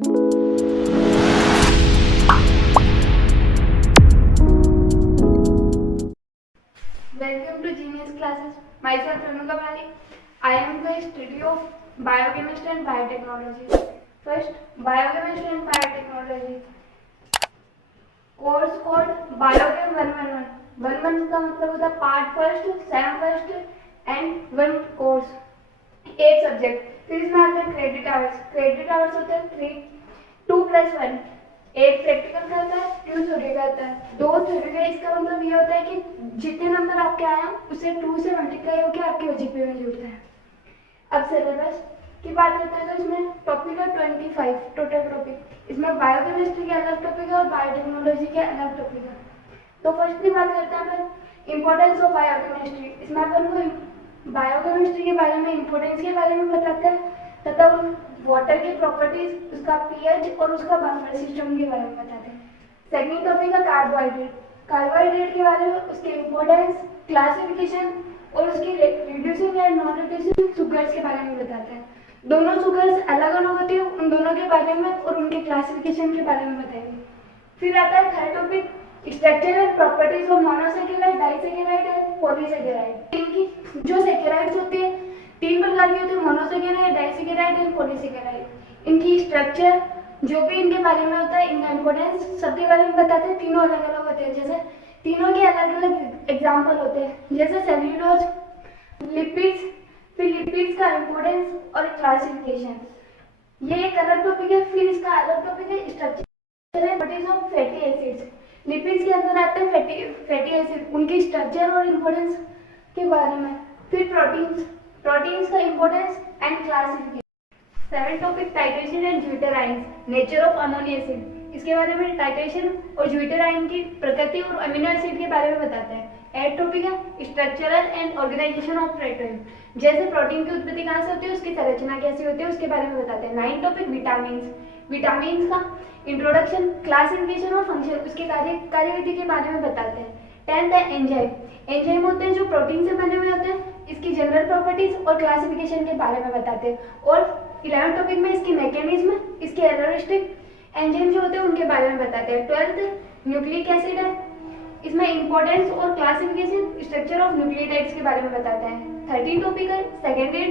Welcome to Genius Classes. Myself Renuka Malik. I am the study of biochemistry and biotechnology. First, biochemistry and biotechnology. Course code Biochem 111. 111 का मतलब होता है part first, same first and one course, एक subject. फिर इसमें आते हैं credit hours. Credit hours होते हैं 3, 2+1. एक प्रैक्टिकल का आता है, 2 थ्योरी का आता है. 2 थ्योरी का इसका मतलब ये होता है कि जितने नंबर आपके आए हैं उसे 2 से मल्टीप्लाई होकर आपके ओजीपी में जुड़ता है. अब सिलेबस की बात करते हैं तो इसमें टॉपिक है 25 टोटल टॉपिक. इसमें बायोकेमिस्ट्री के अलग टॉपिक है और बायोटेक्नोलॉजी के अलग टॉपिक है. तो फर्स्ट की बात करते हैं अपन इम्पोर्टेंस ऑफ बायोकेमिस्ट्री. इसमें अपन को बायोकेमिस्ट्री के बारे में, इम्पोर्टेंस के बारे में बताते हैं तथा वाटर की प्रॉपर्टीज, उसका पीएच और उसका बफर सिस्टम के बारे में बताते हैं. सेकंड टॉपिक है कार्बोहाइड्रेट. कार्बोहाइड्रेट के बारे में, उसके इम्पोर्टेंस, क्लासिफिकेशन और उसकी reducing and non reducing sugars के बारे में बताते हैं. दोनों शुगर्स अलग अलग होती है, उन दोनों के बारे में और उनके क्लासिफिकेशन के बारे में बताएंगे. फिर आता है third topic structure and properties of monosaccharide, disaccharide and polysaccharide. इनकी जो सैकेराइड्स होती है 3 प्रकार की होती है, मोनोसैकेराइड, डाइसैकेराइड एंड पॉलीसैकेराइड. इनकी स्ट्रक्चर, जो भी इनके बारे में होता है, इनका इम्पोर्टेंस, सबके बारे में बताते हैं. तीनों अलग अलग होते हैं, जैसे तीनों के अलग अलग एग्जाम्पल होते हैं, जैसे सेल्यूलोज, लिपिड्स. फिर लिपिड्स का इम्पोर्टेंस और क्लासिफिकेशन, ये एक अलग टॉपिक है. फिर इसका अलग टॉपिक है structure and properties of fatty acids. Lipids के अंदर आते हैं फैटी एसिड, उनकी स्ट्रक्चर और इम्पोर्टेंस के बारे में. फिर प्रोटीन्स का importance and classification. 7 topic titration and zwitterions, nature of ammonia acid. इसके बारे में टाइट्रेशन और ज्यूटेराइन की प्रकृति और अमीनो एसिड के बारे में बताते हैं. 8 टॉपिक है structural and organization of protein, जैसे प्रोटीन की उत्पत्ति कहाँ से होती है, उसकी संरचना कैसी होती है, उसके बारे में बताते हैं. 9 टॉपिक विटामिन्स का इंट्रोडक्शन, क्लासिफिकेशन और फंक्शन, उसके कार्यविधि के बारे में बताते हैं. 10th है एंजाइम होते हैं जो प्रोटीन से बने हुए होते हैं, इसकी जनरल प्रॉपर्टीज और क्लासिफिकेशन के बारे में बताते हैं. और 11th टॉपिक में इसकी मैकेनिज्म, इसके एलोरिस्टिक एंजाइम जो होते हैं उनके बारे में बताते हैं. 12th न्यूक्लिक एसिड है, इसमें इंपॉर्टेंस और क्लासिफिकेशन, स्ट्रक्चर ऑफ न्यूक्लियोटाइड्स के बारे में बताते हैं. 13 टॉपिक है secondary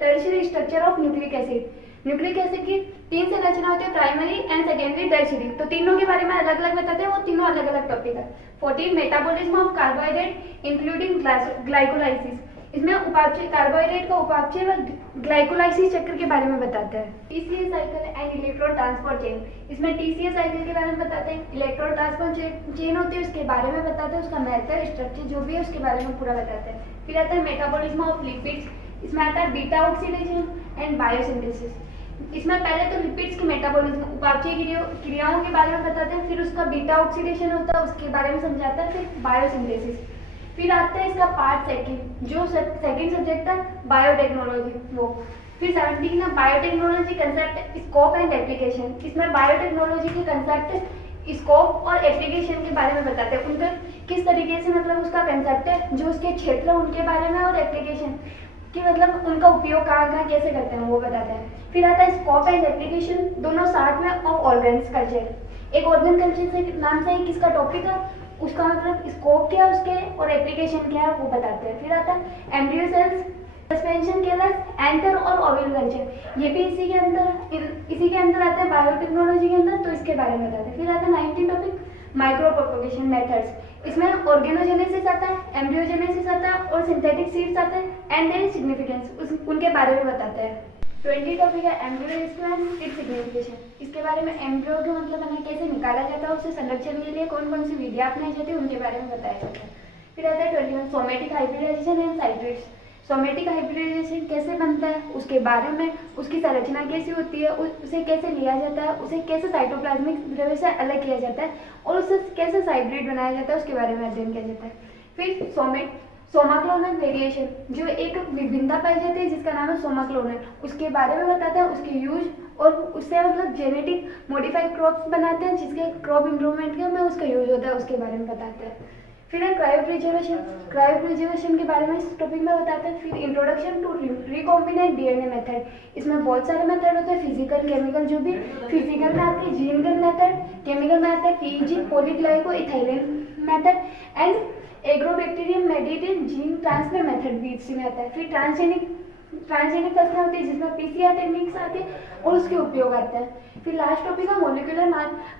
tertiary structure of nucleic acid. Nucleic acid की 3 संरचना होती है, प्राइमरी एंड सेकेंडरी, टर्शियरी. तो तीनों के बारे में अलग अलग बताते हैं, वो तीनों अलग अलग टॉपिक है. 14 metabolism of carbohydrate including glycolysis. इसमें उपापचय, कार्बोहाइड्रेट का उपापचय व ग्लाइकोलाइसिस चक्र के बारे में बताते हैं. TCA cycle and electron transport chain. इसमें टीसीए साइकिल के बारे में बताते हैं, इलेक्ट्रॉन ट्रांसपोर्ट चेन होती है उसके बारे में बताते हैं, उसका मेथड, स्ट्रक्चर जो भी है उसके बारे में पूरा बताते हैं. फिर आता है मेटाबॉलिज्म ऑफ लिपिड्स. इसमें आता है बीटा ऑक्सीडेशन एंड बायोसिंथेसिस. इसमें पहले तो लिपिड्स की मेटाबॉलिज्म, उपापचय क्रियाओं के बारे में बताते हैं, फिर उसका बीटा ऑक्सीडेशन होता है उसके बारे में समझाता है, फिर बायोसिंथेसिस. फिर आता है इसका पार्ट सेकंड, जो सेकंड सब्जेक्ट है बायोटेक्नोलॉजी, वो. फिर 17 है biotechnology concept, scope and application. इसमें बायोटेक्नोलॉजी के कंसेप्ट, स्कोप और एप्लीकेशन के बारे में बताते हैं, उनका किस तरीके से मतलब उसका कंसेप्ट है, जो उसके क्षेत्र है उनके बारे में, और एप्लीकेशन कि मतलब उनका उपयोग कहाँ कहाँ कैसे करते हैं वो बताते हैं. फिर आता है स्कोप एंड एप्लीकेशन, दोनों साथ में, ऑफ ऑर्गन्स कल्चर. एक ऑर्गन कल्चर से नाम से किसका टॉपिक है, उसका मतलब स्कोप क्या है उसके और एप्लीकेशन क्या है वो बताते हैं. फिर आता है embryo cells, suspension careless, anther और ओव्यूल कल्चर. ये भी इसी के अंदर आता है बायोटेक्नोलॉजी के अंदर, तो इसके बारे में बताते हैं. फिर आता है 19 टॉपिक माइक्रो प्रोपगेशन मेथड्स. इसमें ऑर्गेनोजेनेसिस आता है, एम्ब्रियोजेनेसिस आता है और सिंथेटिक सीड्स आते हैं एंड देयर सिग्निफिकेंस, उनके बारे में बताते हैं. 20 टॉपिक है embryo rescue and it's signification. इसके बारे में एम्ब्रियो का मतलब है कैसे निकाला जाता है, उससे संरक्षण के लिए कौन कौन सी विधियां अपनाई जाती है, उनके बारे में बताया जाता है. फिर आता है 21 somatic hybridisation and citrates. Somatic hybridisation कैसे बनता है उसके बारे में, उसकी संरचना कैसी होती है, उसे कैसे लिया जाता है, उसे कैसे साइटोप्लाज्मिक द्रव्य से अलग किया जाता है और उसे कैसे हाइब्रिड बनाया जाता है, उसके बारे में अध्ययन किया जाता है. फिर सोमाक्लोनल वेरिएशन, जो एक विभिन्नता पाई जाती है जिसका नाम है सोमाक्लोनल, उसके बारे में बताते हैं, उसके यूज और उससे मतलब जेनेटिक मॉडिफाइड क्रॉप्स बनाते हैं जिसके क्रॉप इम्प्रूवमेंट के में उसका यूज होता है, उसके बारे में बताते हैं. फिर है क्रायोप्रिजर्वेशन। क्रायोप्रिजर्वेशन के बारे में इस टॉपिक में बताते हैं। फिर introduction to recombinant DNA method. इसमें बहुत सारे मेथड होते हैं, फिजिकल, केमिकल, जो भी फिजिकल में आते हैं जीनगत मेथड, केमिकल में आते हैं PEG polyglycoethylene method and Agrobacterium mediated gene transfer method भी इसी में आता है। फिर ट्रांसजेनिक फसलें होती है जिसमें पीसीआर टेक्निक्स आती है और उसके उपयोग आते हैं। फिर लास्ट टॉपिक है molecular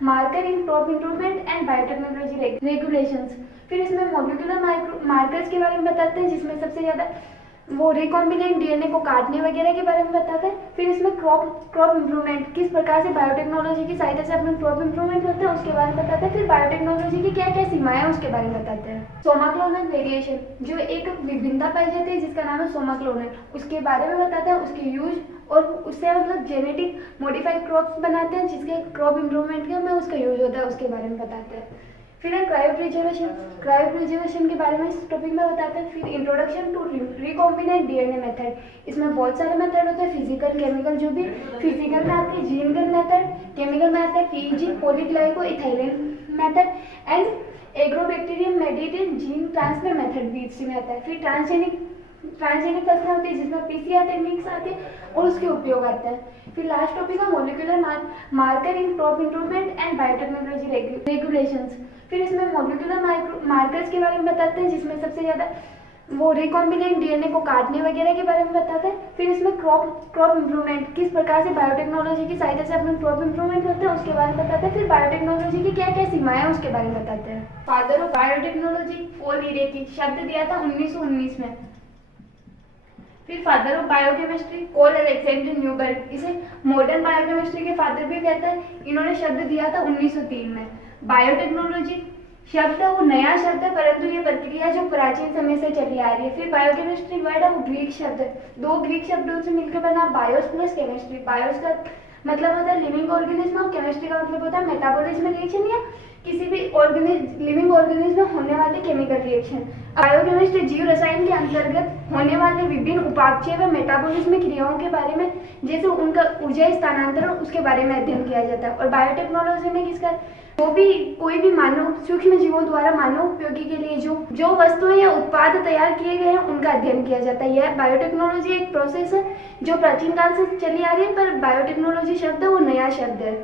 marker in crop improvement and biotechnology regulations. फिर इसमें मॉलिक्यूलर मार्कर्स के बारे में बताते हैं जिसमें सबसे ज़्यादा वो रिकॉम्बिनेंट डीएनए को काटने वगैरह के बारे में बताते हैं। फिर इसमें क्रॉप इंप्रूवमेंट, किस प्रकार से बायोटेक्नोलॉजी की सहायता से अपने क्रॉप इंप्रूवमेंट करते हैं उसके बारे में बताते हैं। फिर बायोटेक्नोलॉजी की क्या क्या सीमाएं हैं उसके बारे में बताते हैं। सोमाक्लोनल वेरिएशन, जो एक विभिन्नता पाई जाती है जिसका नाम है सोमाक्लोनल, उसके बारे में बताते हैं, उसके यूज और उससे मतलब जेनेटिक मॉडिफाइड क्रॉप्स बनाते हैं जिसके क्रॉप इंप्रूवमेंट के में उसका यूज होता है उसके बारे में बताते हैं। फिर है क्रायोप्रिजर्वेशन। क्रायोप्रिजर्वेशन के बारे में इस टॉपिक में बताते हैं। फिर introduction to recombinant DNA method. इसमें बहुत सारे मेथड होते हैं, फिजिकल, केमिकल, जो भी फिजिकल में आते हैं जीनगत मेथड, केमिकल में आते हैं PEG polyglycoethylene method and Agrobacterium mediated gene transfer method भी इसी में आता है। फिर ट्रांसजेनिक फसलें होती है जिसमें पीसीआर टेक्निक्स आती है और उसके उपयोग आते हैं। फिर लास्ट टॉपिक है molecular marker in crop improvement and biotechnology regulations. फिर इसमें मॉलिक्यूलर मार्कर्स के बारे में बताते हैं जिसमें सबसे ज़्यादा वो रिकॉम्बिनेंट डीएनए को काटने वगैरह के बारे में बताते हैं। फिर इसमें क्रॉप इंप्रूवमेंट, किस प्रकार से बायोटेक्नोलॉजी की सहायता से अपने क्रॉप इंप्रूवमेंट करते हैं उसके बारे में बताते हैं। फिर बायोटेक्नोलॉजी की क्या क्या सीमाएं हैं उसके बारे में बताते हैं। फादर ऑफ बायोटेक्नोलॉजी पॉल इरेकी, शब्द दिया था 1919 में। फिर father of biochemistry Paul Alexander Newberg, इसे मॉडर्न बायोकेमिस्ट्री के फादर भी कहते हैं। इन्होंने शब्द दिया था 1903 में। बायोटेक्नोलॉजी शब्द है वो नया शब्द है परंतु ये प्रक्रिया जो प्राचीन समय से चली आ रही है। फिर बायोकेमिस्ट्री वर्ड है वो ग्रीक शब्द है, दो ग्रीक शब्दों से मिलकर बना बायोस प्लस केमिस्ट्री। बायोस का मतलब होता है लिविंग ऑर्गेनिज्म और केमिस्ट्री का मतलब होता है मेटाबॉलिज्म रिएक्शन या किसी भी लिविंग ऑर्गेनिज्म में होने वाले केमिकल रिएक्शन। बायोकेमिस्ट्री जीव रसायन के अंतर्गत होने वाले विभिन्न उपापचय व मेटाबॉलिज्म क्रियाओं के बारे में जैसे उनका ऊर्जा स्थानांतरण उसके बारे में अध्ययन किया जाता है। और बायोटेक्नोलॉजी में किसका वो भी कोई भी मानव सूक्ष्म जीवों द्वारा मानव उपयोगी के लिए जो वस्तुएं या उत्पाद तैयार किए गए हैं उनका अध्ययन किया जाता है। यह बायोटेक्नोलॉजी एक प्रोसेस है जो प्राचीन काल से चली आ रही है, पर बायोटेक्नोलॉजी शब्द है वो नया शब्द है।